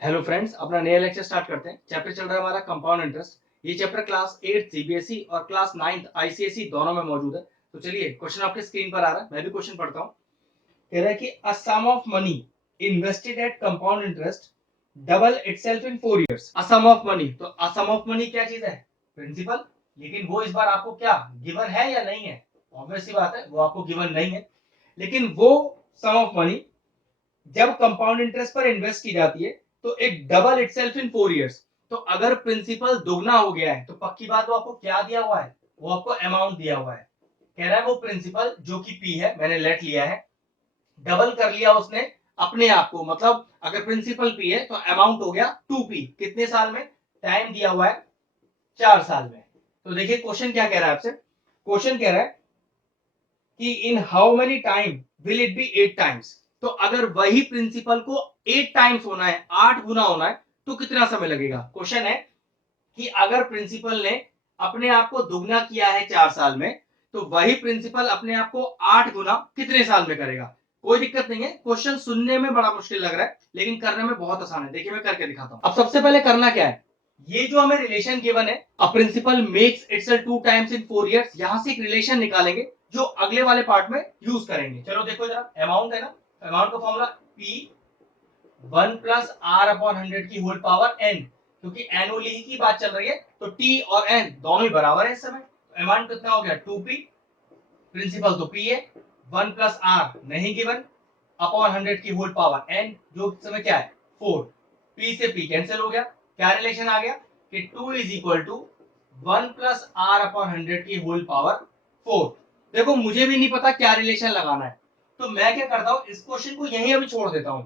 Hello friends, अपना नया lecture start करते हैं। चैप्टर चल रहा है हमारा कंपाउंड इंटरेस्ट। ये चैप्टर क्लास 8 सीबीएसई और क्लास 9 आईसीएसई दोनों में मौजूद है। तो चलिए, क्वेश्चन आपके स्क्रीन पर आ रहा है, मैं भी क्वेश्चन पढ़ता हूँ। कह रहा है कि a sum of money invested at compound interest double itself in 4 years. A sum of money, तो अ सम ऑफ मनी क्या चीज है? प्रिंसिपल। लेकिन वो इस बार आपको क्या गिवन है या नहीं है? ऑब्वियस सी बात है, वो आपको गिवन नहीं है। लेकिन वो सम ऑफ मनी जब कंपाउंड इंटरेस्ट पर इन्वेस्ट की जाती है तो एक डबल इटसेल्फ इन 4 इयर्स। तो अगर प्रिंसिपल दोगुना हो गया है तो पक्की बात, वो आपको क्या दिया हुआ है? वो आपको अमाउंट दिया हुआ है। कह रहा है वो प्रिंसिपल जो कि पी है, मैंने लेट लिया है, डबल कर लिया उसने अपने आप को। मतलब अगर प्रिंसिपल पी है तो अमाउंट हो गया 2p। कितने साल में? टाइम दिया हुआ है 4 साल में। तो देखिए क्वेश्चन क्या कह रहा है आपसे। क्वेश्चन कह रहा है कि इन how many time will it be 8 times. तो अगर वही प्रिंसिपल को 8 टाइम्स होना है, 8 गुना होना है, तो कितना समय लगेगा? क्वेश्चन है कि अगर प्रिंसिपल ने अपने आप को दुगना किया है 4 साल में, तो वही प्रिंसिपल अपने आप को 8 गुना कितने साल में करेगा? कोई दिक्कत नहीं है, क्वेश्चन सुनने में बड़ा मुश्किल लग रहा है लेकिन करने में बहुत आसान है। देखिए मैं करके दिखाता हूं। अब सबसे पहले करना क्या है, ये जो हमें रिलेशन गिवन है, a principal makes itself 2 times in 4 years, यहां से एक रिलेशन निकालेंगे जो अगले वाले पार्ट में यूज करेंगे। चलो देखो जरा, अमाउंट है ना, अमाउंट का formula P 1 plus R upon 100 की होल पावर एन। क्योंकि एनुअली की बात चल रही है तो टी और एन दोनों ही बराबर है इस समय। अमाउंट कितना हो गया? 2p। प्रिंसिपल तो p है, 1 प्लस आर नहीं गिवन, अपॉन 100 की होल पावर एन, जो इस समय क्या है? 4। p से p कैंसिल हो गया। क्या रिलेशन आ गया कि 2 is equal to 1 plus R upon 100 की होल पावर 4। देखो मुझे भी नहीं पता क्या रिलेशन लगाना है, तो मैं क्या करता हूं, इस क्वेश्चन को यहीं अभी छोड़ देता हूं।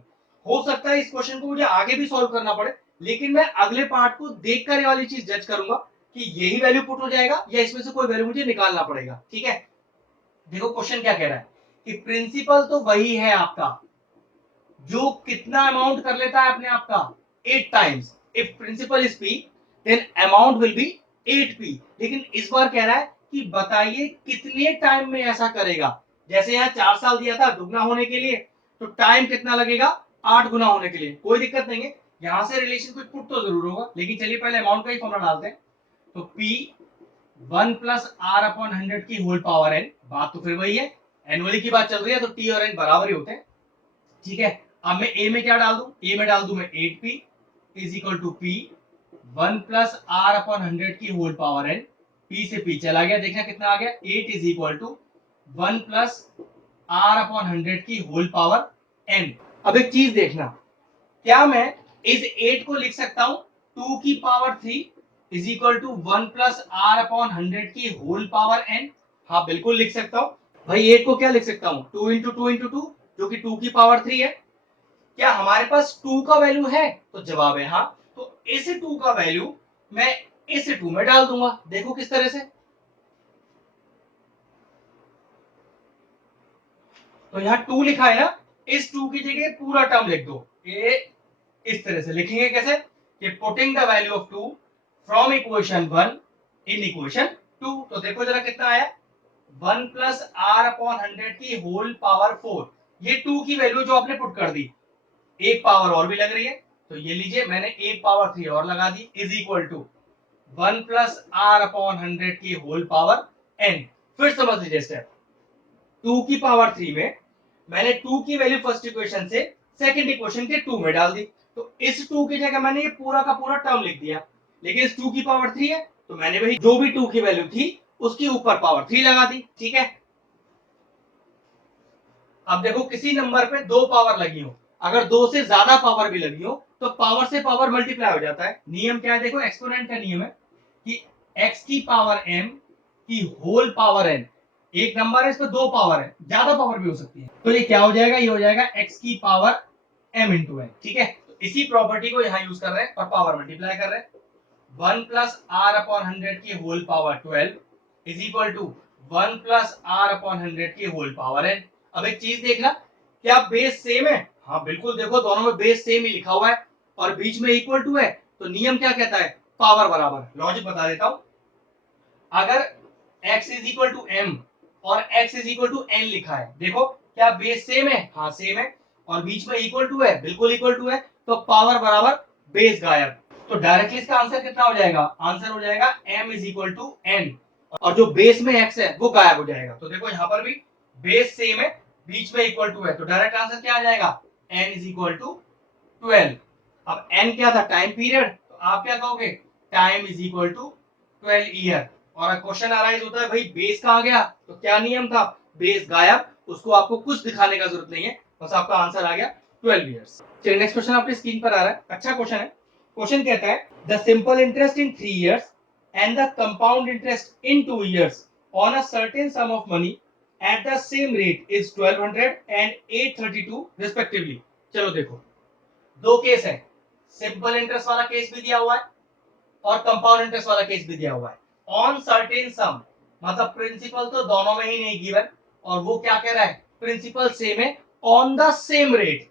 हो सकता है इस क्वेश्चन को मुझे आगे भी सॉल्व करना पड़े, लेकिन मैं अगले पार्ट को देखकर ये वाली चीज जज करूंगा कि यही वैल्यू पुट हो जाएगा या इसमें से कोई वैल्यू मुझे निकालना पड़ेगा। ठीक है, देखो क्वेश्चन क्या कह रहा है कि प्रिंसिपल तो वही है आपका जो कितना अमाउंट कर लेता है अपने आप का? 8 times. If principal is p then amount will be 8p। लेकिन इस बार कह रहा है कि बताइए कितने टाइम में ऐसा करेगा। जैसे यहाँ 4 साल दिया था दुगना होने के लिए, तो टाइम कितना लगेगा? 8 गुना होने के लिए। कोई दिक्कत नहीं है, यहां से रिलेशन कुछ पुट तो जरूर होगा, लेकिन चलिए पहले अमाउंट का ही फॉर्मूला डालते हैं। तो p 1 प्लस आर अपॉन 100 की होल पावर n। बात तो फिर वही है, एनुअली की बात चल रही है तो t और n बराबर ही होते हैं। ठीक है, अब मैं ए में क्या डाल दूं? ए में डाल दूं मैं 8p is equal to p 1 plus R upon 100 की होल पावर n। p से p चला गया, देखना कितना आ गया? 8 is equal to 1 plus R upon 100 की होल पावर n। अब एक चीज देखना, क्या मैं इस 8 को लिख सकता हूं 2 की power 3 is equal to 1 plus R upon 100 की होल पावर n? हाँ बिल्कुल लिख सकता हूं भाई। 8 को क्या लिख सकता हूं? 2 इंटू 2 इंटू 2, जो कि 2 की पावर 3 है। क्या हमारे पास 2 का वैल्यू है? तो जवाब है हाँ। तो इस 2 का वैल्यू मैं इस 2 में डाल दूंगा। देखो किस तरह से, तो यहाँ 2 लिखा है ना, इस 2 की जगह पूरा टर्म लिख दो। ये इस तरह से लिखेंगे कैसे कि putting the value of 2 from equation 1 in equation 2। तो देखो जरा कितना आया, 1 प्लस आर अपॉन 100 की होल पावर 4। ये 2 की वैल्यू जो आपने पुट कर दी, एक पावर और भी लग रही है, तो ये लीजिए मैंने एक पावर 3 और लगा दी, is equal to 1 plus R upon 100 की होल पावर n। फिर समझ लीजिए स्टेप, 2 की पावर 3 में मैंने 2 की वैल्यू फर्स्ट इक्वेशन से सेकंड इक्वेशन के 2 में डाल दी, तो इस 2 की जगह मैंने ये पूरा का पूरा टर्म लिख दिया। लेकिन इस 2 की पावर 3 है, तो मैंने वही जो भी 2 की वैल्यू थी उसके ऊपर पावर 3 लगा दी। ठीक है, अब देखो किसी नंबर पे दो पावर लगी हो, अगर दो से ज्यादा पावर भी लगी हो तो पावर से पावर मल्टीप्लाई हो जाता है। नियम क्या है? देखो एक्सपोनेंट का नियम है कि x की पावर m की होल पावर n। एक नंबर है, इस पर दो पावर है, ज्यादा पावर भी हो सकती है, तो ये क्या हो जाएगा? ये हो जाएगा x की पावर m इंटू n। ठीक है, तो इसी प्रॉपर्टी को यहाँ यूज कर रहे हैं और पावर मल्टीप्लाई कर रहे हैं। 1 प्लस आर अपॉन 100 की whole power 12 is equal to 1 plus R upon 100 की होल पावर n। अब एक चीज देखना, क्या बेस सेम है? हाँ बिल्कुल, देखो दोनों में बेस सेम ही लिखा हुआ है और बीच में इक्वल टू है, तो नियम क्या कहता है? पावर बराबर। लॉजिक बता देता हूं, अगर x is equal to m और x is equal to n लिखा है, देखो क्या बेस सेम है? हाँ सेम है। और बीच में इक्वल टू है, बिल्कुल इक्वल टू है, तो पावर बराबर बेस गायब। तो डायरेक्टली इसका आंसर कितना हो जाएगा, आंसर हो जाएगा m is equal to n, और जो बेस में x है वो गायब हो जाएगा। तो देखो यहाँ पर भी बेस सेम है, बीच में इक्वल टू है, तो डायरेक्ट आंसर क्या आ जाएगा, n इज इक्वल टू 12। अब n क्या था, टाइम पीरियड, तो आप क्या कहोगे, time is equal to 12 year. और क्वेश्चन अराइज होता है भाई बेस कहाँ गया, तो क्या नियम था, बेस गायब, उसको आपको कुछ दिखाने का जरूरत नहीं है, बस आपका आंसर आ गया 12 ईयर्स। चलिए नेक्स्ट क्वेश्चन आपकी स्क्रीन पर आ रहा है, अच्छा क्वेश्चन है। क्वेश्चन कहता है the simple interest in 3 years and the compound interest in 2 years on a certain sum of money at the same rate is 1200 and 832 respectively। चलो देखो, दो केस है, सिंपल इंटरेस्ट वाला केस भी दिया हुआ है और कंपाउंड इंटरेस्ट वाला केस भी दिया हुआ है। ऑन सर्टेन सम मतलब प्रिंसिपल तो दोनों में ही नहीं गिवन, और वो क्या कह रहा है, प्रिंसिपल सेम है ऑन द सेम रेट,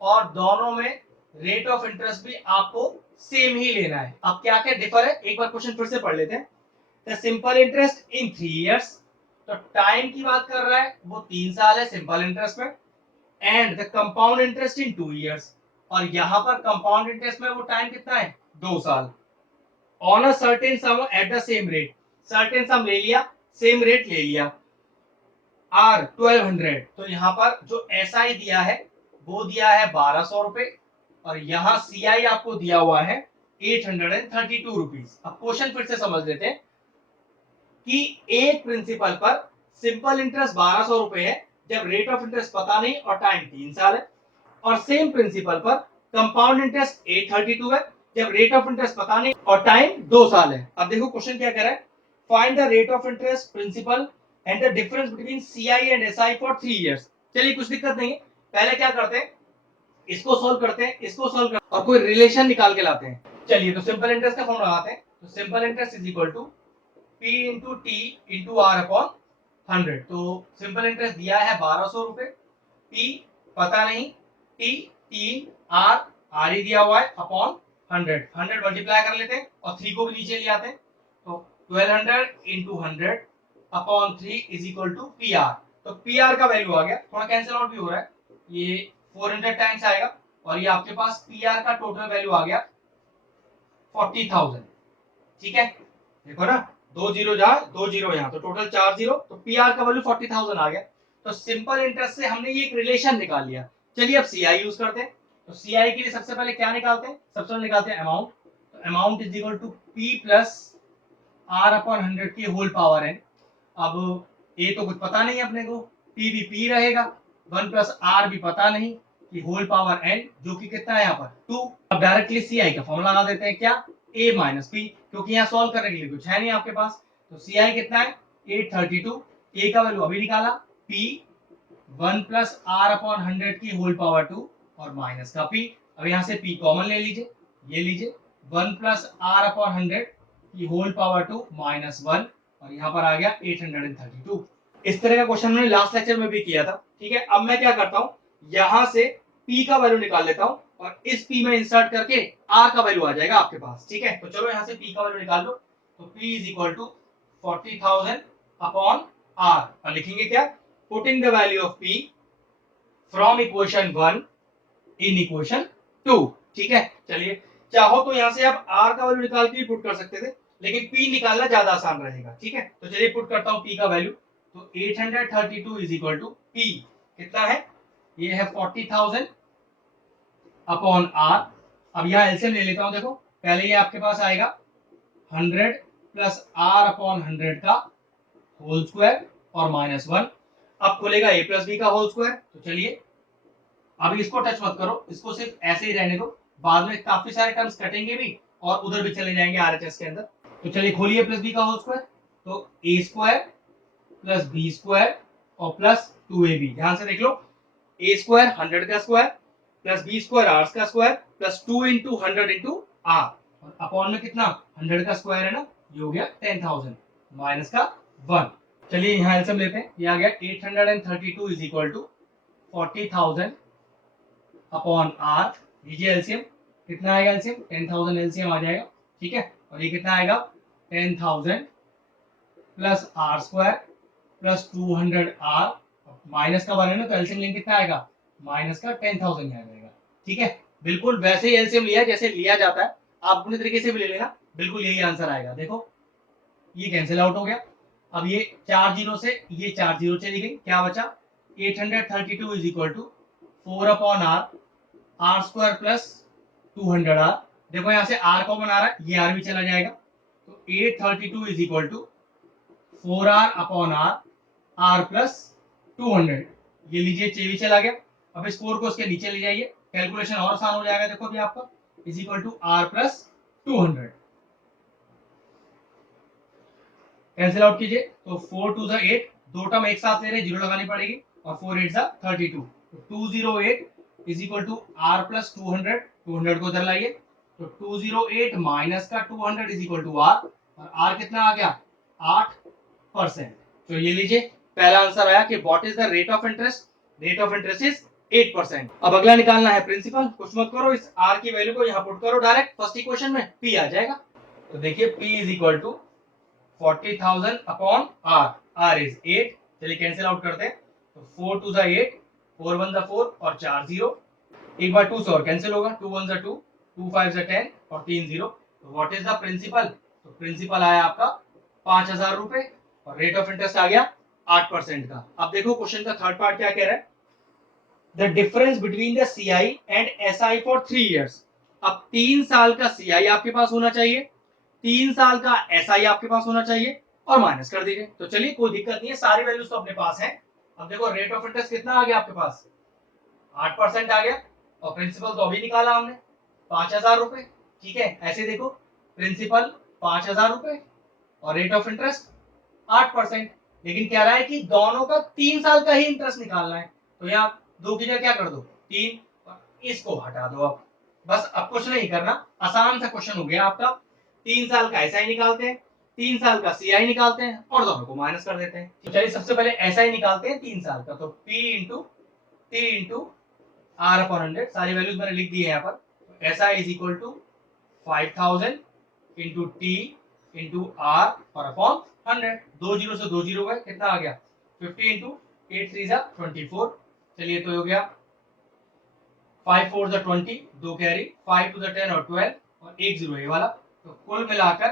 और दोनों में रेट ऑफ इंटरेस्ट भी आपको सेम ही लेना है। अब क्या क्या डिफर है, एक बार क्वेश्चन फिर से पढ़ लेते हैं। The simple interest in 3 years, तो टाइम की बात कर रहा है, वो 3 साल है सिंपल इंटरेस्ट में, and the compound interest in 2 years, और यहां पर कंपाउंड इंटरेस्ट में वो टाइम कितना है, 2 साल, on a certain some at the same rate, certain सम ले लिया, सेम रेट ले लिया, आर 1200, तो यहाँ पर जो एसआई दिया है वो दिया है 1200 रुपए, और यहाँ सीआई आपको दिया हुआ है 832 रुपीज। अब क्वेश्चन फिर से समझ लेते हैं कि एक प्रिंसिपल पर सिंपल इंटरेस्ट 1200 रुपए है जब रेट ऑफ इंटरेस्ट पता नहीं और टाइम 3 साल है, और सेम प्रिंसिपल पर कंपाउंड इंटरेस्ट 832 है जब रेट ऑफ इंटरेस्ट पता नहीं और टाइम 2 साल है। अब देखो क्वेश्चन क्या कह रहा है, find the rate of interest principal and the difference between CI and SI for 3 years। चलिए कुछ दिक्कत नहीं है, पहले क्या करते हैं, इसको सॉल्व करते हैं, इसको सॉल्व करते हैं और कोई रिलेशन निकाल के लाते हैं। चलिए तो सिंपल इंटरेस्ट का फॉर्मूला लगाते हैं, तो simple interest is equal to P into T into R upon 100। तो सिंपल इंटरेस्ट दिया है 1200 रुपए, P पता नहीं, T 3, R R ही दिया हुआ है अपॉन 100, 100 मल्टीप्लाई कर लेते हैं और 3 को भी नीचे ले आते हैं, तो 1200 into 100 upon 3 is equal to P R. तो पी आर का वैल्यू आ गया, थोड़ा कैंसिल आउट भी हो रहा है, ये 400 टाइम्स आएगा, और ये आपके पास पी आर का टोटल वैल्यू आ गया 40,000। ठीक है, देखो ना, 2 जीरो जहां 2 जीरो यहाँ, तो टोटल 4 जीरो, तो पी आर का वैल्यू 40,000 आ गया। तो सिंपल इंटरेस्ट से हमने ये एक रिलेशन निकाल लिया। चलिए अब सीआई यूज करते हैं, तो सीआई के लिए सबसे पहले क्या निकालते हैं, सबसे पहले निकालते हैं अमाउंट, तो amount is equal to P plus R upon 100 की होल पावर एन। अब ए तो कुछ पता नहीं अपने को, पी भी पी रहेगा, 1 प्लस आर भी पता नहीं कि होल पावर एन, जो कि कितना है यहाँ पर 2। अब डायरेक्टली सीआई का फॉर्मूला लगा देते हैं, क्या, ए माइनस पी, क्योंकि यहाँ सॉल्व करने के लिए कुछ है नहीं आपके पास, तो सीआई कितना है 832, ए का वैल्यू अभी निकाला, पी 1 प्लस आर अपॉन 100 की होल पावर 2 और माइनस का पी। अब यहाँ से पी कॉमन ले लीजिए, ये लीजिए 1 प्लस आर अपॉन 100 की होल पावर 2 माइनस 1, और यहाँ पर आ गया 832। इस तरह का क्वेश्चन मैंने लास्ट लेक्चर में भी किया था। ठीक है, अब मैं क्या करता हूँ, यहाँ से p का वैल्यू निकाल लेता हूँ और इस p में इंसर्ट करके r का वैल्यू आ जाएगा आपके पास। ठीक है, तो चलो यहाँ से p का वैल्यू निकाल लो, तो p is equal to 40,000 upon r, और लिखेंगे क्या, putting the value of p from equation 1 in equation 2। ठीक है, चलिए चाहो तो यहाँ से आप r का वैल्यू निकाल के भी पुट कर सकते थे, लेकिन p निकालना ज्यादा आसान रहेगा। ठीक है, तो चलिए पुट करता हूँ p का वैल्यू, तो 832 इज इक्वल टू p कितना है, ये है 40,000 अपॉन r। अब यहाँ एलसीएम ले लेता हूँ, देखो पहले ये आपके पास आएगा 100 प्लस r अपॉन 100 का होल स्क्वायर और माइनस 1, अब खुलेगा a प्लस बी का होल स्क्वायर। तो चलिए अभी इसको टच मत करो, इसको सिर्फ ऐसे ही रहने दो, बाद में काफी सारे टर्म्स कटेंगे भी और उधर भी चले जाएंगे आरएचएस के अंदर। तो चलिए खोलिए प्लस बी का होल स्क्वायर, तो A square plus B square और प्लस 2ab, ध्यान से देख लो, ए स्क्वायर 100 का square plus B square R का square plus 2 into 100 into R, और अपॉन में कितना 100 का स्क्वायर है ना, ये हो गया 10,000 माइनस का 1। चलिए यहाँ एलसीएम लेते हैं, ये आ गया 832 is equal to 40,000 upon R, लीजिए एलसीएम कितना आएगा, एलसीएम 10,000 एलसीएम आ जाएगा। ठीक है, और ये कितना आएगा 10,000 plus R square plus 200 R, minus का 1 है ना, तो एलसीएम लेंगे कितना आएगा माइनस का 10,000 यहाँ जाएगा। ठीक है, बिल्कुल वैसे ही एलसीएम लिया जैसे लिया जाता है, आप अपने तरीके से भी ले लेना, बिल्कुल यही आंसर आएगा। देखो ये कैंसिल आउट हो गया, अब ये 4 जीरो से ये 4 जीरो चली गई, क्या बचा 832 is equal to 4 upon R, R square plus 200 R. देखो यहाँ से आर कॉमन आ रहा है, ये आर भी चला जाएगा, तो 832 is equal to 4r upon R, R plus 200। ये लीजिए भी चला गया, अब इस 4 को उसके नीचे ले जाइए, कैलकुलेशन और आसान हो जाएगा। देखो अभी आपका is equal to R plus 200, cancel out कीजिए, तो 4 टू 8, दो टर्म एक साथ ले रहे, जीरो लगानी पड़ेगी, और 4 8 32, तो 208 is equal to R plus 200, 200 को इधर लाइए, तो 208 माइनस का 200 इज इक्वल टू आर, और आर कितना आ गया 8%। तो ये लीजिए पहला आंसर आया कि what is the rate of interest, rate of interest is 8%। अब अगला निकालना है प्रिंसिपल, कुछ मत करो, इस आर की वैल्यू को यहाँ पुट करो डायरेक्ट, फर्स्ट इक्वेशन में पी आ जाएगा। तो देखिए P is equal to 40,000 upon R, R is 8, चलिए कैंसिल आउट करते हैं, तो 4 टू 8, 4 1 4 और 4 0, एक बार 2 से और कैंसिल होगा, 2 1 2, 2 5 10 और 3 0। तो व्हाट इज द प्रिंसिपल, तो प्रिंसिपल आया आपका 5,000 रुपए, और रेट ऑफ इंटरेस्ट आ गया 8% का। अब देखो क्वेश्चन का थर्ड पार्ट क्या कह रहा है, the difference between the CI and SI for 3 years. अब 3 साल का सीआई आपके पास होना चाहिए, 3 साल का एसआई आपके पास होना चाहिए, और माइनस कर दीजिए। तो चलिए कोई दिक्कत नहीं है, सारी वैल्यूज तो अपने पास है। अब देखो रेट ऑफ इंटरेस्ट कितना आ गया आपके पास 8% आ गया, और प्रिंसिपल तो अभी निकाला हमने 5,000 रुपए। ठीक है, ऐसे देखो प्रिंसिपल 5,000 रुपए और रेट ऑफ इंटरेस्ट 8%, लेकिन कह रहा है कि दोनों का 3 साल का ही इंटरेस्ट निकालना है। तो यहाँ दो की जगह क्या कर दो 3, और इसको हटा दो। अब बस अब कुछ नहीं करना, आसान सा क्वेश्चन हो गया आपका। 3 साल का एसआई निकालते हैं, 3 साल का सीआई निकालते हैं, और दोनों को माइनस कर देते हैं। तो चलिए सबसे पहले एसआई निकालते हैं 3 साल का, तो P into T into R upon 100, सारी वैल्यूज मैंने लिख दी है यहाँ पर। SI is equal to 5,000 into T into R और अपॉन 100, दो जीरो से दो जीरो गए, कितना आ गया 50 इंटू 8 3 24। चलिए तो हो गया 5 4 20, दो कैरी, 5 टू 10 और 12, और एक जीरो ये वाला। तो कुल मिलाकर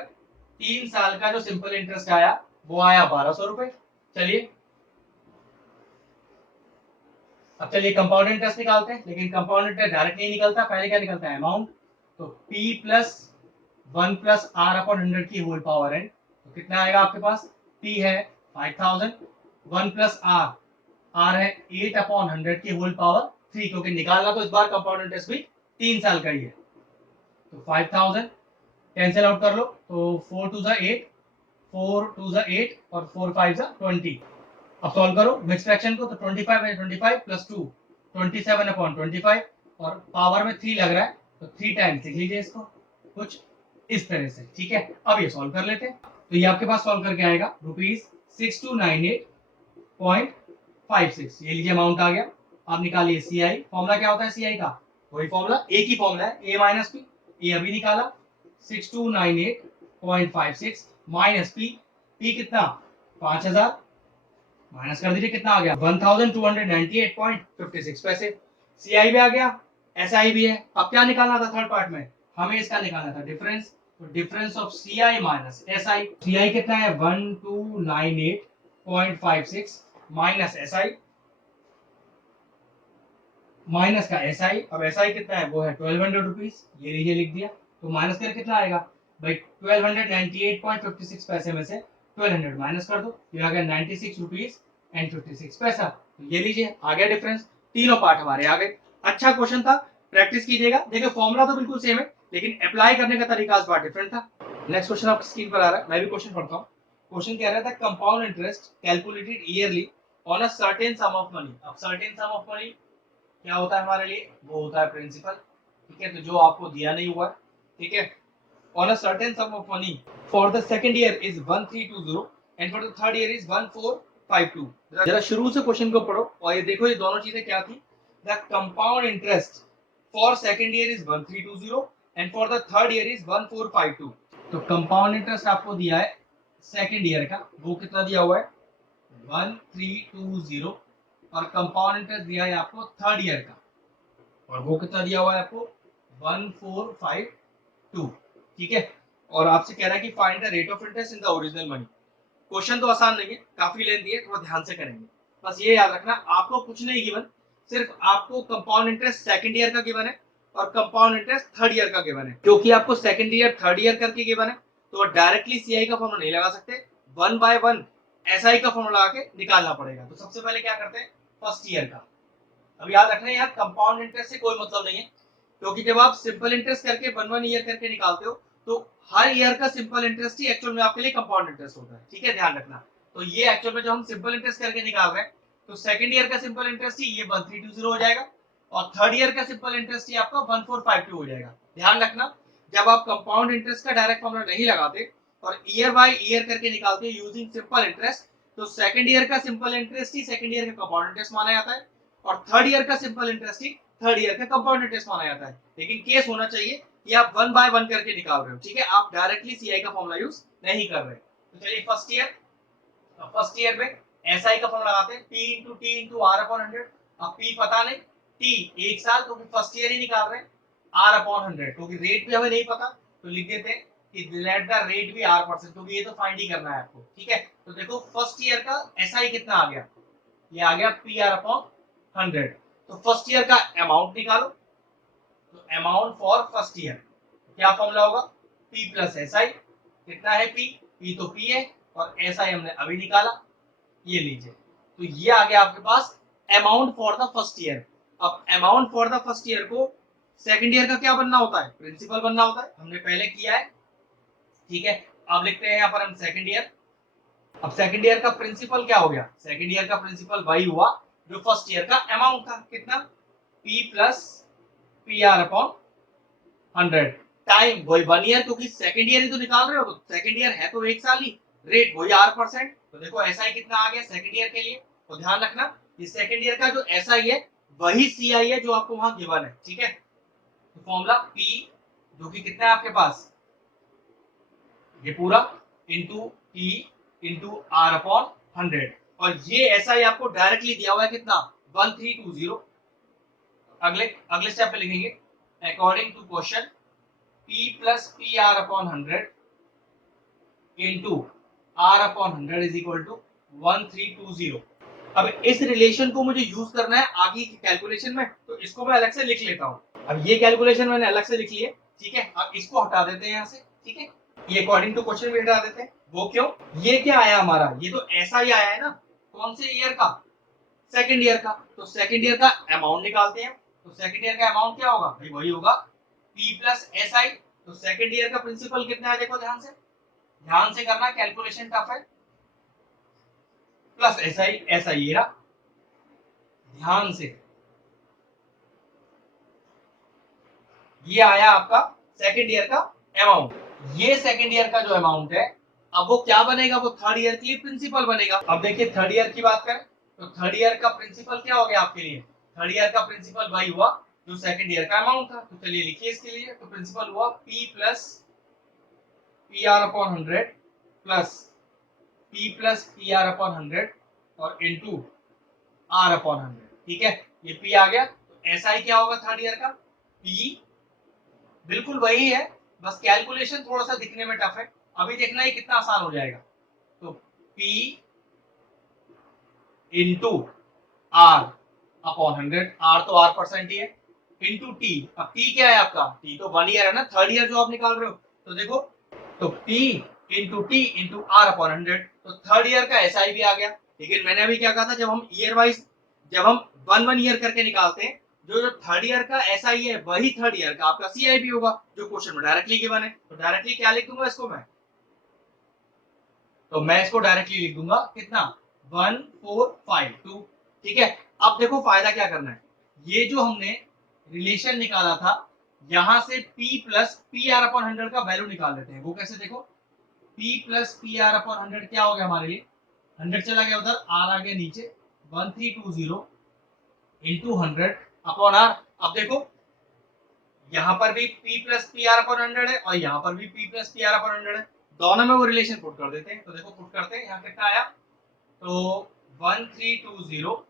3 साल का जो सिंपल इंटरेस्ट आया वो आया 1,200 रुपए। चलिए अब चलिए कंपाउंड इंटरेस्ट निकालते हैं, लेकिन कंपाउंड इंटरेस्ट डायरेक्ट नहीं निकलता, पहले क्या निकलता है अमाउंट। तो P plus 1 plus R upon 100 की होल पावर n, तो कितना आएगा आपके पास, P है 5,000, 1 प्लस आर है 8 अपॉन 100 की होल पावर 3, क्योंकि निकालना तो इस बार कंपाउंड इंटरेस्ट भी 3 साल का ही है। तो 5,000 कैंसिल आउट कर लो, तो 4 टू 8, 4 टू 8 और 4 5 20। अब सॉल्व करो मिक्स फ्रैक्शन को, तो 25 है 25 प्लस 2 27 अपॉन 25, और पावर में 3 लग रहा है, तो 3 टाइम्स लिख लीजिए इसको कुछ इस तरह से। ठीक है, अब ये सॉल्व कर लेते हैं, तो ये आपके पास सॉल्व करके आएगा ₹6298.56, ये लीजिए अमाउंट आ गया। आप निकालिए सीआई, फॉर्मूला क्या होता है सीआई का, वही फॉर्मूला, एक ही फॉर्मूला है ए माइनस पी, ये अभी निकाला 6298.56 माइनस पी, पी कितना 5,000, माइनस कर दीजिए कितना आ गया 1298.56 पैसे। सीआई भी आ गया, एसआई भी है। अब क्या निकालना था थर्ड पार्ट में, हमें इसका निकालना था डिफरेंस, तो difference of CI minus SI, CI कितना है 1298.56 माइनस एसआई, माइनस का एसआई, अब एसआई कितना है वो है 1,200 रुपीज, ये लीजिए लिख दिया। तो माइनस कर कितना आएगा भाई 1298.56 पैसे में से 1200 माइनस कर दो, ये आ गया 96 रुपीज एंड 56 पैसा। तो ये लीजिए आ गया डिफरेंस, तीनों पार्ट हमारे आ गए। अच्छा क्वेश्चन था, प्रैक्टिस कीजिएगा। देखिए फॉर्मूला तो बिल्कुल सेम है, लेकिन अप्लाई करने का तरीका इस बार डिफरेंट था। नेक्स्ट क्वेश्चन आपकी स्क्रीन पर आ रहा है, मैं भी क्वेश्चन पढ़ता हूँ। क्वेश्चन कह रहा था compound interest calculated yearly on a certain some of money. अब सर्टेन सम ऑफ मनी क्या होता है हमारे लिए, वो होता है प्रिंसिपल। ठीक है, तो जो आपको दिया नहीं हुआ, ठीक है, on a certain sum of money for the second year is 1320 and for the third year is 1452। जरा शुरू से क्वेश्चन को पढ़ो और ये देखो ये दोनों चीजें क्या थी। The compound interest for second year is 1320 and for the third year is 1452। तो कंपाउंड इंटरेस्ट आपको दिया है सेकंड ईयर का, वो कितना दिया हुआ है 1320, और कंपाउंड इंटरेस्ट दिया है आपको थर्ड ईयर का, और वो कितना दिया हुआ है आपको 1452, ठीक है। और आपसे कह रहा है कि find the rate of interest in the original money. Question तो आसान नहीं है, काफी लेंथी है, थोड़ा ध्यान से करेंगे। बस ये याद रखना, आपको कुछ नहीं गिवन, सिर्फ आपको कंपाउंड इंटरेस्ट सेकंड ईयर का गिवन है और कंपाउंड इंटरेस्ट थर्ड ईयर का गिवन है। क्योंकि आपको सेकंड ईयर थर्ड ईयर करके गिवन है तो डायरेक्टली सीआई का फॉर्मूला नहीं लगा सकते, वन बाय वन एसआई का फॉर्मूला लगा के निकालना पड़ेगा। तो सबसे पहले क्या करते हैं, फर्स्ट ईयर का। अब याद रखना यार, कंपाउंड इंटरेस्ट से कोई मतलब नहीं है, क्योंकि जब आप सिंपल इंटरेस्ट करके वन वन ईयर करके निकालते हो तो हर ईयर का सिंपल इंटरेस्ट ही एक्चुअल में आपके लिए कंपाउंड इंटरेस्ट होता है, ठीक है, ध्यान रखना। तो ये एक्चुअल में जो हम सिंपल इंटरेस्ट करके निकाल रहे हैं, तो सेकंड ईयर का सिंपल इंटरेस्ट ही ये 1320 हो जाएगा, और थर्ड ईयर का सिंपल इंटरेस्ट ही आपका 1452 हो जाएगा। ध्यान रखना, जब आप कंपाउंड इंटरेस्ट का डायरेक्ट फॉर्मूला नहीं लगाते और ईयर बाय ईयर करके निकालते हो यूजिंग सिंपल इंटरेस्ट, तो सेकंड ईयर का सिंपल इंटरेस्ट ही सेकंड ईयर का कंपाउंड इंटरेस्ट माना जाता है, और थर्ड ईयर का सिंपल इंटरेस्ट ही थर्ड ईयर का कंपाउंड इंटरेस्ट माना जाता है। लेकिन केस होना चाहिए कि आप वन बाय वन करके निकाल रहे हो, ठीक है, आप डायरेक्टली सीआई का फॉर्मूला यूज नहीं कर रहे। तो चलिए फर्स्ट ईयर में एसआई का फॉर्मूला लगाते हैं, P into T into R upon 100। अब P पता नहीं, T एक साल, तो फर्स्ट ईयर ही निकाल रहे हैं, R अपॉन 100, क्योंकि रेट भी हमें नहीं पता तो लिख देते हैं कि लेट द रेट भी R%, क्योंकि ये तो फाइंड ही करना है आपको, ठीक है। तो देखो फर्स्ट ईयर का एसआई कितना आ गया, ये आ गया PR अपॉन 100। तो फर्स्ट ईयर का अमाउंट निकालो, तो अमाउंट फॉर फर्स्ट ईयर क्या फॉर्मूला होगा, P प्लस SI। कितना है P तो P है, और SI हमने अभी निकाला, ये लीजिए। तो ये आ गया आपके पास amount for the first year. अब amount for the first year को सेकंड ईयर का क्या बनना होता है, प्रिंसिपल बनना होता है, हमने पहले किया है, ठीक है। अब लिखते हैं यहाँ पर हम सेकंड ईयर। अब सेकंड ईयर का प्रिंसिपल क्या हो गया, सेकंड ईयर का प्रिंसिपल वही हुआ जो फर्स्ट ईयर का अमाउंट था, कितना P plus PR upon 100, time वही वन ईयर, क्योंकि सेकंड ईयर ही तो निकाल रहे हो, तो सेकंड ईयर है तो एक साल ही, रेट वही R%। तो देखो एसआई कितना आ गया सेकंड ईयर के लिए, तो ध्यान रखना कि सेकंड ईयर का जो एसआई है वही सीआई है जो आपको वहां गिवन है, ठीक है। तो फॉर्मूला P जो कि कितना है आपके पास, ये पूरा into T into R upon 100, और ये एसआई आपको डायरेक्टली दिया हुआ है कितना 1320। अगले अगले स्टेप पे लिखेंगे, according to question P plus PR upon 100 into R upon 100 is equal to 1320। अब इस रिलेशन को मुझे यूज करना है आगे की कैलकुलेशन में, तो इसको मैं अलग से लिख लेता हूँ। अब ये कैलकुलेशन मैंने अलग से लिख ली है, ठीक है। अब इसको हटा देते हैं यहाँ से, ठीक है, ये अकॉर्डिंग टू क्वेश्चन में हटा देते हैं। वो क्यों, ये क्या आया हमारा, ये तो ऐसा ही आया है ना, कौन से ईयर का, सेकंड ईयर का। तो सेकंड ईयर का अमाउंट निकालते हैं, तो सेकंड ईयर का अमाउंट क्या होगा भाई, वही होगा P प्लस SI। तो सेकंड ईयर का प्रिंसिपल कितना है, देखो ध्यान से करना, कैलकुलेशन टफ है, प्लस SI ये रहा, ध्यान से, ये आया आपका सेकंड ईयर का अमाउंट। ये सेकंड ईयर का जो अमाउंट है, अब वो क्या बनेगा, वो थर्ड ईयर के लिए प्रिंसिपल बनेगा। अब देखिए थर्ड ईयर की बात करें, तो थर्ड ईयर का प्रिंसिपल क्या हो गया आपके लिए, थर्ड ईयर का प्रिंसिपल वही हुआ जो सेकंड ईयर का अमाउंट था। तो चलिए लिखिए इसके लिए, तो प्रिंसिपल हुआ P plus PR upon 100 plus P plus PR upon 100 और इंटू R अपॉन 100, ठीक है। ये P आ गया, तो SI क्या होगा थर्ड ईयर का, P बिल्कुल वही है, बस कैलकुलेशन थोड़ा सा दिखने में टफ है, अभी देखना ये कितना आसान हो जाएगा। तो P into R upon 100, R तो R% ही है, इंटू T। अब T क्या है आपका, T तो वन ईयर है ना, थर्ड ईयर जो आप निकाल रहे हो। तो देखो, तो P into T into R upon 100, तो थर्ड ईयर का SI भी आ गया। लेकिन मैंने अभी क्या कहा था, जब हम ईयर वाइज, जब हम वन वन ईयर करके निकालते हैं, जो थर्ड ईयर का SI है वही थर्ड ईयर का आपका CI भी होगा, जो क्वेश्चन में डायरेक्टली गिवन है। तो डायरेक्टली क्या लिख दूंगा इसको मैं, तो मैं इसको डायरेक्टली लिख दूंगा कितना 1452, ठीक है। अब देखो फायदा क्या करना है, ये जो हमने रिलेशन निकाला था, यहां से P प्लस PR अपॉन 100 का वैल्यू निकाल देते हैं। वो कैसे, देखो P प्लस PR अपॉन 100 क्या हो गया हमारे लिए, 100 चला गया उधर, R आ गया नीचे, 1320 इंटू 100 अपॉन R। अब देखो यहाँ पर भी P प्लस PR अपॉन 100 है, और यहाँ पर भी P प्लस PR अपॉन 100 है, दोनों में वो रिलेशन पुट कर देते हैं। तो देखो पुट करते हैं, यहाँ कितना आया, तो 1320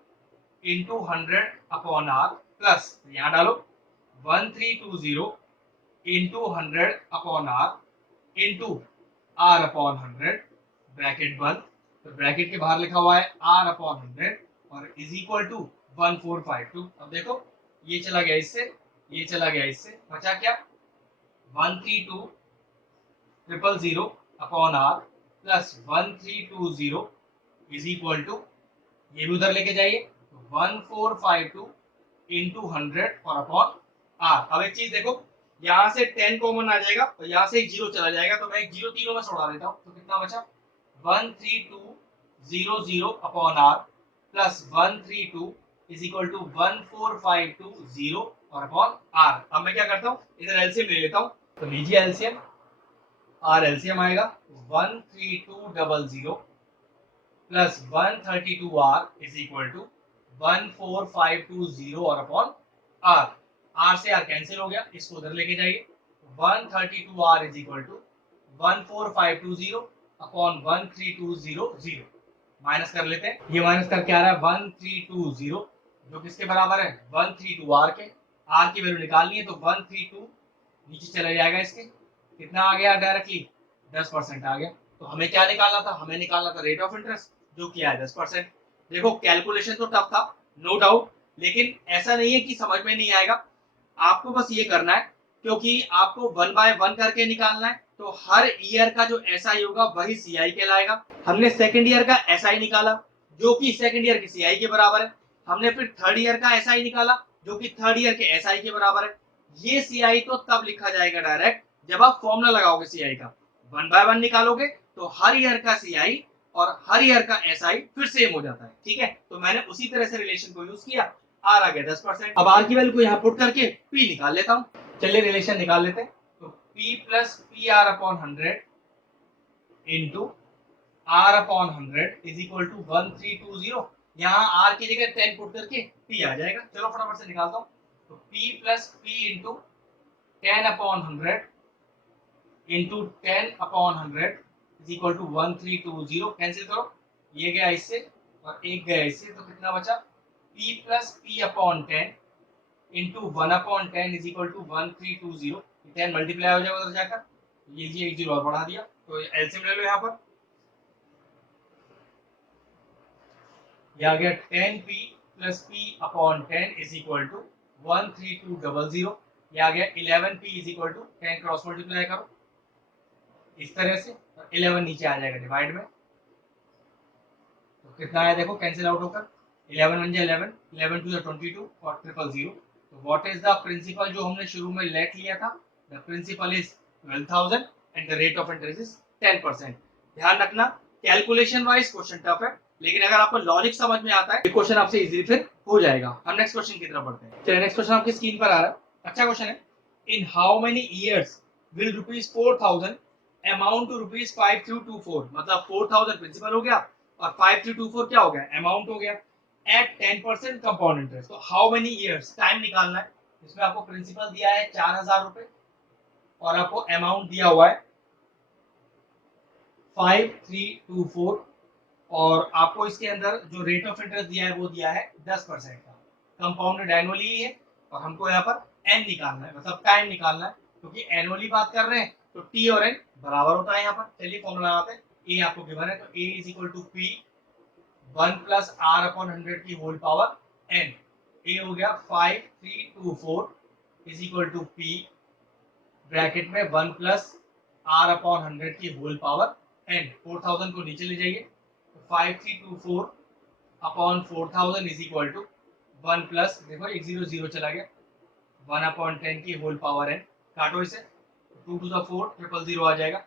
इंटू 100 अपॉन आर प्लस यहाँ डालो 1320 into 100 upon R into R upon 100 bracket बंद। तो ब्रैकेट के बाहर लिखा हुआ है आर अपॉन 100 और इज इक्वल टू 1452। अब देखो ये चला गया इससे, ये चला गया इससे, बचा क्या 132000 upon R plus 1320 is equal to, ये भी उधर लेके जाइए 1452 इंटू 100 और अपॉन आर। अब एक चीज देखो, यहाँ से 10 कॉमन आ जाएगा और यहाँ से एक जीरो चला जाएगा, तो मैं एक जीरो तीनों में छोड़ा देता हूँ। तो कितना बचा 13200 upon R plus 132 is equal to 14520 और अपॉन आर। अब मैं क्या करता हूँ, इधर एलसीएम ले लेता हूँ। तो लीजिए एलसीएम, आर एलसीएम आएगा 13200 plus 132r is equal to 14520 और अपॉन आर। आर से आर कैंसिल हो गया, इसको उधर लेके जाइए 132r is equal to 14520 upon 13200। Minus कर लेते हैं, ये माइनस करके आ रहा है 1320 जो किसके बराबर है 132r के। आर की वैल्यू निकालनी है तो 132 नीचे चला जाएगा, इसके कितना आ गया डायरेक्टली 10% आ गया। तो हमें क्या निकालना था, हमें निकालना था रेट ऑफ इंटरेस्ट जो किया है 10%। देखो कैलकुलेशन तो टफ था नो डाउट, लेकिन ऐसा नहीं है कि समझ में नहीं आएगा, आपको बस ये करना है क्योंकि आपको 1 बाय 1 करके निकालना है। तो हर ईयर का जो एसआई होगा वही सीआई कहलाएगा। हमने सेकंड ईयर का एसआई निकाला जो कि सेकंड ईयर के सीआई के बराबर है। हमने फिर थर्ड ईयर का एसआई निकाला जो कि थर्ड ईयर के एसआई के बराबर है। ये सीआई तो तब लिखा जाएगा डायरेक्ट जब आप फॉर्मूला लगाओगे सीआई का। 1 बाय 1 निकालोगे तो हर ईयर का सीआई और हर ईयर का एसआई फिर सेम हो जाता है, ठीक है। तो मैंने उसी तरह से रिलेशन को यूज किया, आर आ गया 10%। अब आर की वैल्यू को यहाँ पुट करके पी निकाल लेता हूँ। चलिए रिलेशन निकाल लेते हैं। तो P plus P R upon 100 into R upon 100 is equal to 1320। यहाँ आर की जगह 10 पुट करके पी आ जाएगा। चलो फटाफट से निकालता हूँ। तो P plus P into 10 upon 100 into 10 upon 100 is equal to 1320। Cancel करो, ये गया इससे और एक गया इससे, तो कितना बचा p plus P upon 10 into 1 upon 10 is equal to 1320। 10 multiply हो जाएगा उधर जाकर, ये एक जीरो और बढ़ा दिया। तो एलसीएम ले लो यहाँ पर, ये आ गया 10p plus p upon 10 is equal to 13200। ये आ गया 11p is equal to 10 cross multiply करो इस तरह से, 11 नीचे आ जाएगा डिवाइड में। तो कितना आया देखो कैंसिल आउट होकर, 11 वन 11, 11 टू 22 और 000। तो व्हाट इज द प्रिंसिपल जो हमने शुरू में लेट लिया था, the principal is 12,000 and the rate of interest is 10%। ध्यान रखना कैलकुलेशन वाइज क्वेश्चन टफ है, लेकिन अगर आपको लॉजिक समझ में आता है ये क्वेश्चन आपसे इजीली फिर हो जाएगा। हम नेक्स्ट क्वेश्चन की तरफ बढ़ते हैं। चलिए नेक्स्ट क्वेश्चन आपकी स्क्रीन पर आ रहा है, अच्छा क्वेश्चन है। In how many years will ₹4,000 amount to ₹5324। मतलब 4,000 प्रिंसिपल हो गया और 5324 क्या हो गया अमाउंट हो गया एट 10% कंपाउंड इंटरेस्ट। तो हाउ मेनी इयर्स टाइम निकालना है। इसमें आपको प्रिंसिपल दिया है 4,000 रुपए और आपको अमाउंट दिया हुआ है 5324 और आपको इसके अंदर जो रेट ऑफ इंटरेस्ट दिया है वो दिया है 10% का। कंपाउंडेड एनुअली ही है और हमको यहाँ पर एन निकालना है, मतलब टाइम निकालना है, क्योंकि एनुअली बात कर रहे हैं तो टी और एन बराबर होता है यहाँ पर। चलिए फॉर्मूला लगाते हैं। ए आपको गिवन है तो A is equal to P 1 plus R upon 100 की होल पावर एन। ए हो गया 5324 is equal to P bracket में 1 प्लस आर अपॉन 100 की होल पावर एन। 4000 को नीचे ले जाइए, 5324 upon 4000 is equal to 1 plus, देखो एक जीरो जीरो चला गया, 1 अपॉन 10 की होल पावर एन। काटो इसे, 2 टू द 4 000 आ जाएगा,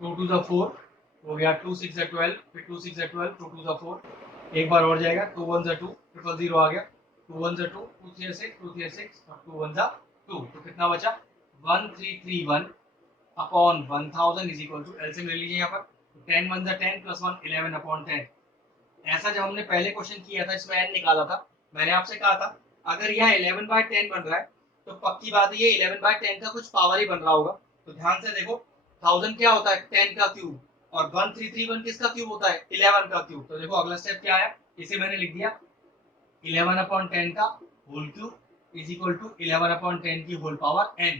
2 टू द 4 हो गया, 2 6 12, फिर 2 6 12, 2 टू द 4 एक बार और जाएगा, 2 1 2 000 आ गया, 2 1 2 2 3 6 2 3 6 और 2 1 2। तो कितना बचा 1331 upon 1000 is equal to, LCM ले लीजिए यहाँ पर, 10 1 10 प्लस 1 11 अपॉन 10। ऐसा जब हमने पहले क्वेश्चन किया था इसमें एन निकाला था, मैंने आपसे कहा था अगर यहाँ 11 बाय 10 बन रहा है तो पक्की बात है ये 11 बाय 10 का कुछ पावर ही बन रहा होगा। तो ध्यान से देखो 1000 क्या होता है 10 का क्यूब और 1331 किसका क्यूब होता है 11 का क्यूब। तो देखो अगला स्टेप क्या है, इसे मैंने लिख दिया 11/10 का whole cube is equal to 11/10 की होल पावर n।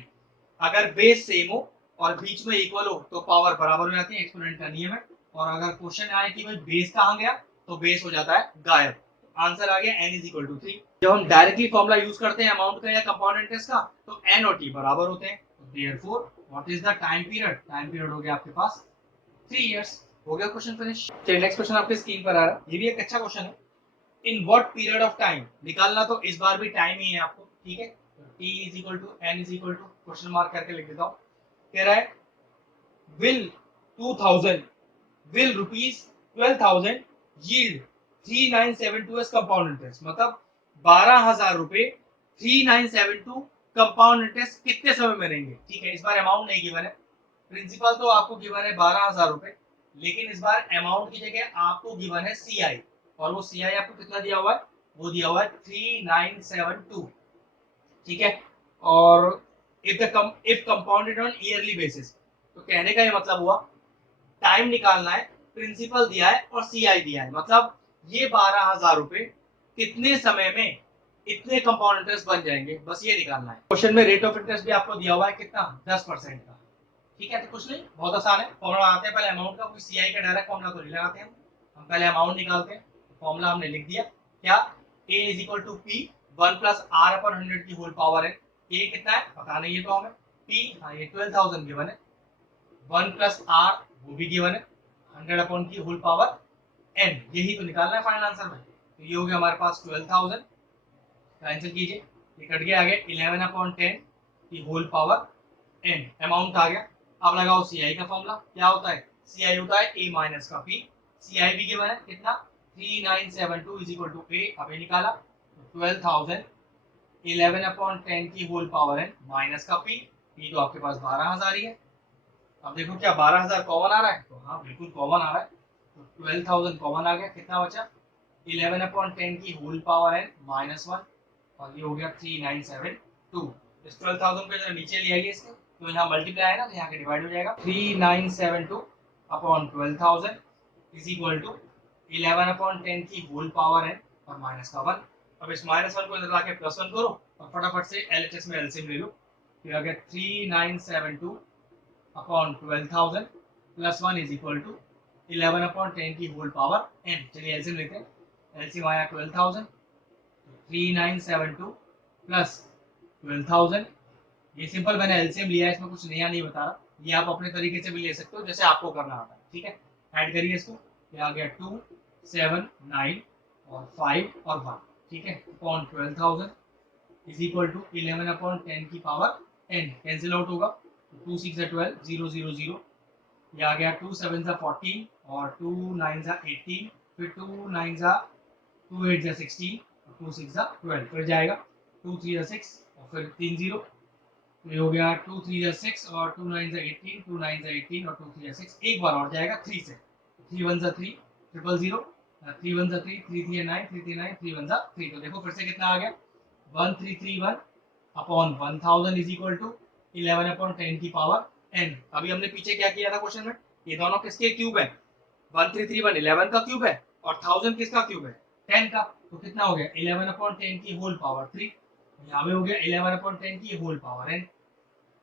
अगर बेस सेम हो और बीच में इक्वल हो तो पावर बराबर हो जाती है, एक्सपोनेंट का नियम है। और अगर क्वेश्चन आए कि भाई बेस कहाँ गया तो बेस हो जाता है गायब। आंसर आ गया n इज इक्वल टू 3। जब हम डायरेक्टली फॉर्मूला यूज करते हैं अमाउंट का या कंपाउंड इंटरेस्ट का तो n और t बराबर होते हैं। Therefore what is the time period? Time period हो गया आपके पास 3 इयर्स। हो गया क्वेश्चन फिनिश। चलिए नेक्स्ट क्वेश्चन आपके स्क्रीन पर आ रहा है, ये भी एक अच्छा क्वेश्चन है। In what period of time निकालना, तो इस बार भी टाइम ही है आपको, ठीक है। t is equal to n is equal to question mark करके लिख देता हूँ। कह रहा है will 2000 will rupees 12,000 yield 3972 as compound interest। मतलब 12,000 रुपए 3972 कंपाउंड इंटरेस्ट कितने समय में रहेंगे, ठीक है। इस बार अमाउंट नहीं गिवन है, प्रिंसिपल तो आपको गिवन है 12,000 रुपए, लेकिन इस बार अमाउंट की जगह आपको गिवन है सीआई, और वो सीआई आपको कितना दिया हुआ है, वो दिया हुआ है 3972, ठीक है। और if compounded on yearly basis, तो कहने का ये मतलब हुआ टाइम निकालना है, प्रिंसिपल दिया है और सीआई दिया है, मतलब ये 12,000 रुपए कितने समय में इतने कंपाउंड इंटरेस्ट बन जाएंगे, बस ये निकालना है। क्वेश्चन में रेट ऑफ इंटरेस्ट भी आपको दिया हुआ है कितना, 10% का, ठीक है। तो कुछ नहीं, बहुत आसान है। फॉर्मूला आते हैं पहले अमाउंट का, कोई सीआई का डायरेक्ट फॉर्मूला तो नहीं लगाते हम पहले अमाउंट निकालते हैं। फॉर्मूला हमने लिख दिया क्या, a is equal to P 1 plus R upon 100 की होल पावर है। a कितना है पता नहीं है तो हमें, p हाँ ये 12,000 गिवन है, 1 प्लस आर वो भी गिवन है, 100 अपॉन की होल पावर n, यही तो निकालना है फाइनल आंसर में। तो ये हो गया हमारे पास 12,000, कैंसिल कीजिए, ये कट गया, आ गया 11/10 की होल पावर n, अमाउंट आ गया। अब लगाओ सीआई का फॉर्मूला, क्या होता है, सीआई होता है a माइनस का p, सीआई भी गिवन है कितना 3972 इज इक्वल टू a, अभी निकाला 12,000 11/10 की होल पावर n माइनस का p, p तो आपके पास 12,000 ही है। अब देखो क्या 12,000 कॉमन आ रहा है, तो हाँ बिल्कुल कॉमन आ रहा है, तो 12,000 कॉमन आ गया, कितना बचा 11/10 की होल पावर n माइनस 1, और ये हो गया 3972। इस 12,000 को जरा नीचे ले आइए इसके, तो यहाँ मल्टीप्लाई है ना तो यहाँ के डिवाइड हो जाएगा, 3972 अपॉन 12,000 इज इक्वल टू 11/10 की होल पावर n और माइनस का 1। अब इस माइनस 1 को इधर लाके प्लस 1 करो और फटाफट से एलएचएस में एलसीएम ले लो, फिर आ गया 3972 upon 12,000 plus 1 is equal to 11/10 की होल पावर n। चलिए एलसीएम लेते हैं, एलसीएम आया 12,000, 3972 प्लस 12,000, ये सिंपल मैंने एलसीएम लिया है, इसमें कुछ नया नहीं बता रहा, ये आप अपने तरीके से भी ले सकते हो जैसे आपको करना आता है, ठीक है। ऐड करिए इसको, ये आ गया 2 7 9 और 5 और 1, ठीक है, अपॉन 12,000 इज इक्वल टू 11/10 की पावर n, कैंसिल आउट होगा, 2 6 12 0 0 0, ये आ गया 2 7 14 और 2 9 18, फिर 2 9 2 8 16, 2 6 12, फिर जाएगा 2 3 6 और फिर 3 0, तो ये हो गया 2 3 6 और 2 9 18, 2 9 18 और 2 3 6, एक बार और जाएगा 3 से, 3 1 3 0 0 3 1 3 3 3 9 3 3 9 3 1 3, तो देखो फिर से कितना आ गया 1331 अपॉन 1000 इज इक्वल टू 11/10 की पावर n। अभी हमने पीछे क्या किया था क्वेश्चन में, ये दोनों किसके क्यूब है, 1331 11 का क्यूब है और 1000 किसका क्यूब है 10 का, तो कितना हो गया 11/10 की होल पावर 3, यहाँ पे हो गया 11/10 की होल पावर n।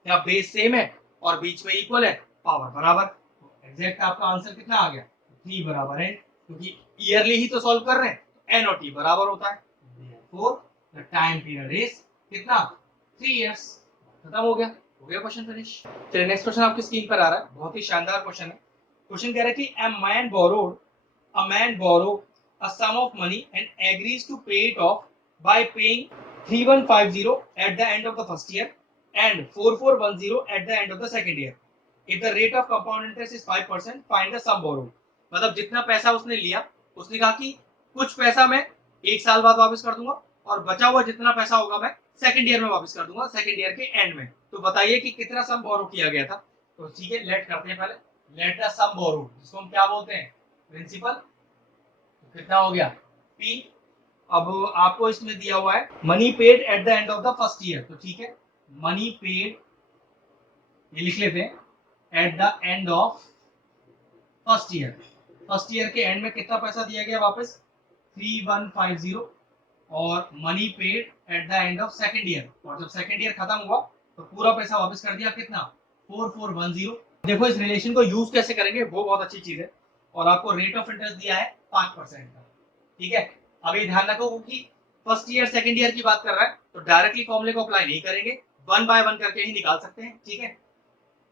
क्या बेस सेम है और बीच में इक्वल है, पावर बराबर, एग्जैक्ट आपका आंसर कितना आ गया 3 बराबर n, क्योंकि ईयरली ही तो सॉल्व कर रहे हैं, n और t बराबर होता है, therefore the time period is कितना 3 years। खत्म हो गया क्वेश्चन फिनिश। चलिए नेक्स्ट क्वेश्चन आपकी स्क्रीन पर आ रहा है, बहुत ही शानदार क्वेश्चन है। क्वेश्चन कह रहा है कि a man borrowed a sum of money and agrees to pay it off by paying 3150 at the end of the first year and 4410 at the end of the second year. If the rate of compound interest is 5%, find the sum borrowed। मतलब जितना पैसा उसने लिया, उसने कहा कि कुछ पैसा मैं एक साल बाद वापस कर दूंगा और बचा हुआ जितना पैसा होगा मैं सेकंड ईयर में वापस कर दूंगा, सेकंड ईयर के एंड में। तो बताइए कि कितना सम बोरो किया गया था। तो ठीक है, लेट करते हैं पहले, लेट द सम बोरो, जिसको हम क्या बोलते हैं प्रिंसिपल, तो कितना हो गया P। अब आपको इसमें दिया हुआ है money paid at the end of the first year, तो ठीक है मनी पेड, ये लिख लेते हैं at the end of first year, first year के एंड में कितना पैसा दिया गया वापस 3150 और money paid at the end of second year, और जब सेकंड ईयर खत्म हुआ तो पूरा पैसा वापस कर दिया कितना 4410। देखो इस रिलेशन को यूज कैसे करेंगे वो बहुत अच्छी चीज है, और आपको रेट ऑफ इंटरेस्ट दिया है 5% का। ठीक है, अभी ध्यान रखो कि फर्स्ट ईयर सेकंड ईयर की बात कर रहा है तो डायरेक्टली फॉर्मूले को अप्लाई नहीं करेंगे, वन बाय वन करके ही निकाल सकते हैं। ठीक है,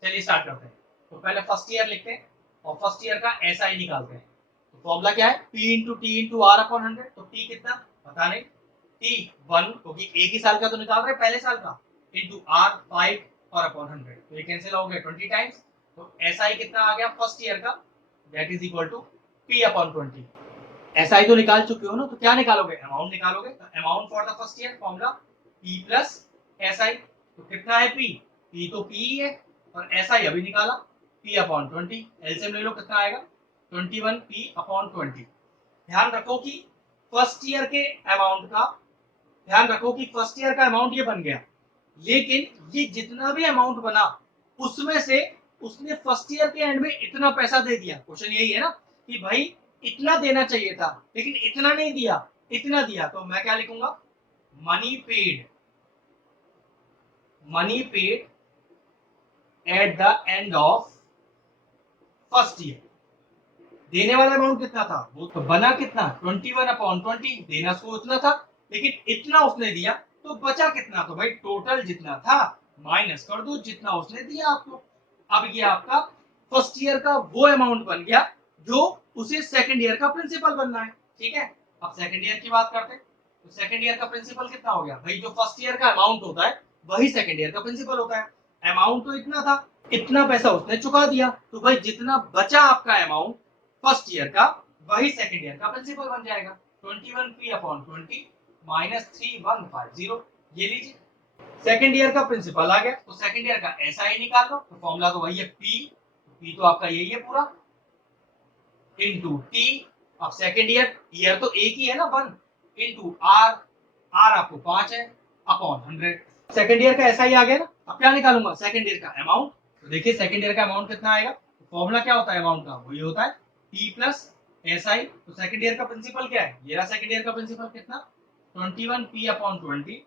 चलिए स्टार्ट करते हैं। तो पहले फर्स्ट ईयर लिखते हैं और फर्स्ट ईयर का एसआई निकालते हैं। तो फॉर्मूला क्या है, P into T into R upon 100। तो T कितना पता नहीं, T 1 क्योंकि एक ही साल का तो निकाल रहे हैं पहले साल का, इंटू R 5 और अपॉन 100, तो ये कैंसिल हो गया 20 टाइम्स। तो SI कितना आ गया फर्स्ट ईयर का, that is equal to P upon 20। SI तो निकाल चुके हो ना, तो क्या निकालोगे, अमाउंट निकालोगे। तो amount for the first year formula P plus SI, तो कितना है P तो P ही है, और SI अभी निकाला P अपॉन 20, एलसीएम ले लो कितना आएगा 21 P अपॉन 20। ध्यान रखो कि फर्स्ट ईयर के अमाउंट का, ध्यान रखो कि फर्स्ट ईयर का अमाउंट ये बन गया, लेकिन ये जितना भी अमाउंट बना उसमें से उसने फर्स्ट ईयर के एंड में इतना पैसा दे दिया। क्वेश्चन यही है ना कि भाई इतना देना चाहिए था लेकिन इतना नहीं दिया, इतना दिया। तो मैं क्या लिखूंगा, money paid, money paid at the end of first year. देने वाला अमाउंट कितना था, वो तो बना कितना 21 अपॉन 20, देना उसको उतना था लेकिन इतना उसने दिया, तो बचा कितना, तो भाई टोटल जितना था माइनस कर दो जितना उसने दिया आपको। अब ये आपका फर्स्ट ईयर का वो अमाउंट बन गया जो उसे सेकंड ईयर का प्रिंसिपल बनना है। ठीक है, अब सेकंड ईयर की बात करते हैं। तो सेकंड ईयर का प्रिंसिपल कितना हो गया, भाई जो फर्स्ट ईयर का अमाउंट होता है वही सेकंड ईयर का प्रिंसिपल होता है। अमाउंट तो इतना था, इतना पैसा उसने चुका दिया, तो भाई जितना बचा आपका अमाउंट फर्स्ट ईयर का वही सेकंड ईयर का प्रिंसिपल बन जाएगा। 21p अपॉन 20 माइनस 3150, ये लीजिए सेकंड ईयर का प्रिंसिपल आ गया। तो सेकंड ईयर का एसआई निकाल लो, तो फॉर्मूला तो वही है p तो आपका यही है पूरा इनटू t। अब सेकंड ईयर, ईयर तो एक ही है ना 1, इनटू r, r आपको 5 है अपॉन 100। सेकंड ईयर का एसआई आ गया ना, अब क्या निकालूंगा सेकंड ईयर का अमाउंट। तो देखिए सेकंड ईयर का अमाउंट कितना आएगा, फॉर्मूला क्या होता है अमाउंट का, वही होता है p प्लस SI। तो सेकंड ईयर का प्रिंसिपल क्या है, ये रहा सेकंड ईयर का प्रिंसिपल कितना 21p अपॉन 20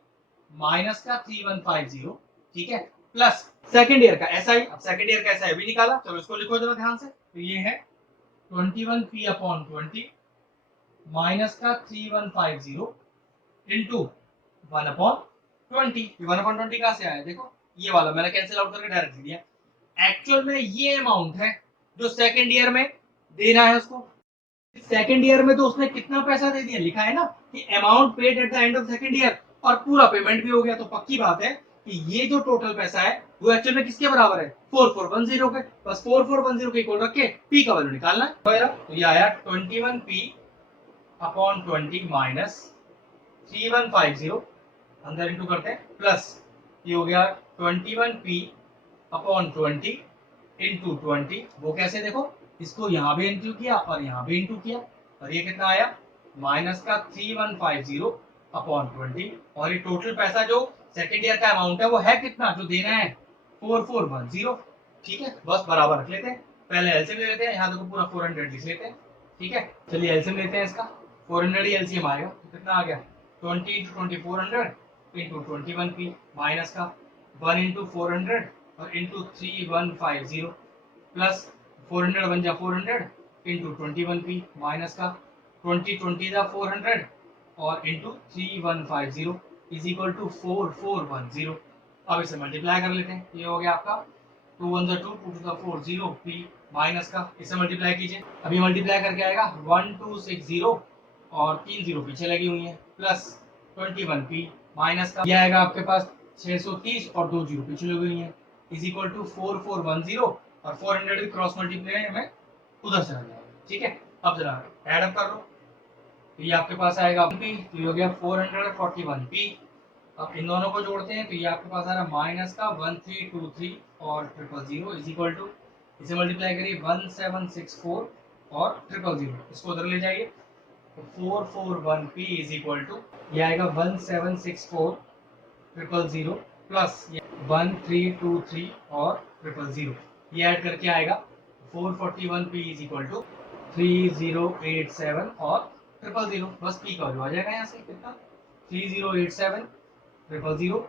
माइनस का 3150। ठीक है, प्लस सेकंड ईयर का SI। अब सेकंड ईयर का SI भी निकाला, चलो इसको लिखो जरा ध्यान से। तो ये है 21p अपॉन 20 माइनस का 3150 इनटू 1 अपॉन 20। 1 अपॉन 20 कहां से आया, देखो ये वाला मैंने कैंसिल आउट करके डायरेक्ट दिया। एक्चुअल में ये अमाउंट है जो सेकंड ईयर में देना है उसको। सेकंड ईयर में तो उसने कितना पैसा दे दिया, लिखा है ना कि amount paid at the end of second year, और पूरा पेमेंट भी हो गया। तो पक्की बात है कि ये जो टोटल पैसा है वो एक्चुअल में किसके बराबर है 4410 के। बस 4410 के इक्वल रख के p का वैल्यू निकालना है। तो ये आया 21p अपॉन 20 माइनस 3150, अंदर इंटू करते हैं, प्लस ये हो गया 21p अपॉन 20 इंटू 20। वो कैसे, देखो इसको यहाँ भी इंटू किया और यहाँ भी इंटू किया, और ये कितना आया माइनस का 3150 अपॉन 20। और ये टोटल पैसा जो सेकेंड ईयर का अमाउंट है वो है कितना जो देना है 4410। ठीक है, बस बराबर रख लेते हैं, पहले एलसीएम ले लेते हैं, यहाँ देखो पूरा 400 लिख लेते हैं। ठीक है, चलिए एलसीएम लेते हैं इसका, 400 ही एलसीएम आएगा, तो कितना आ गया 20 इंटू 20 400 इंटू 21p माइनस का 1 इंटू 400 और इंटू 3150 प्लस 400 बन जा 400 इंटू 21p माइनस का 20 जा 400 और इंटू 3150 इज इक्वल टू 4410। अब इसे मल्टीप्लाई कर लेते हैं, ये हो गया आपका 2 1 2 2 to the 4 0 p माइनस का, इसे मल्टीप्लाई कीजिए, अभी मल्टीप्लाई करके आएगा 1260 और 3 जीरो पीछे लगी हुई है, प्लस 21p माइनस का, ये आएगा आपके पास 630 और 2 जीरो पीछे लगी हुई है, इज इक्वल टू 4410 और 400 भी क्रॉस मल्टीप्लाई में उधर चला जाएगा। ठीक है, अब जरा ऐड अप कर लो, तो ये आपके पास आएगा p, तो ये हो गया 441p। अब इन दोनों को जोड़ते हैं तो ये आपके पास आ रहा माइनस का 1323 और 000 इज इक्वल टू, इसे मल्टीप्लाई करिए 1764 और 000, इसको उधर ले जाइए, तो 441p इज इक्वल टू ये आएगा 1764 000 प्लस 1323 और 000, ये ऐड करके आएगा 441p इज इक्वल टू 3087 और 000, बस पी का वैल्यू आ जाएगा यहाँ से कितना 3087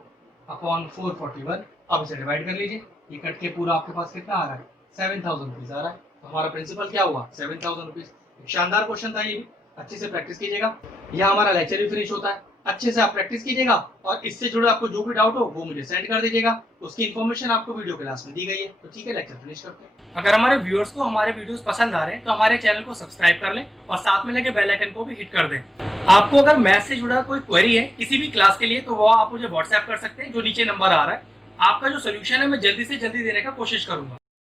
अपॉन 441। अब इसे डिवाइड कर लीजिए, ये कट के पूरा आपके पास कितना आ रहा है 7000 रुपीज आ रहा है। तो हमारा प्रिंसिपल क्या हुआ 7000 रुपीज। शानदार क्वेश्चन था ये भी, अच्छे से प्रैक्टिस कीजिएगा। यह हमारा लेक्चर भी फिनिश होता है, अच्छे से आप प्रैक्टिस कीजिएगा और इससे जुड़े आपको जो भी डाउट हो वो मुझे सेंड कर दीजिएगा, उसकी इन्फॉर्मेशन आपको वीडियो क्लास में दी गई है। तो ठीक है, लेक्चर फिनिश करते हैं। अगर हमारे व्यूअर्स को हमारे वीडियोस पसंद आ रहे हैं तो हमारे चैनल को सब्सक्राइब कर लें और साथ में लगे बेल आइकन को भी हिट कर दें। आपको अगर मैथ से जुड़ा कोई क्वेरी है किसी भी क्लास के लिए तो वो आप मुझे व्हाट्सएप कर सकते हैं, जो नीचे नंबर आ रहा है। आपका जो सोल्यूशन है मैं जल्दी से जल्दी देने का कोशिश करूंगा।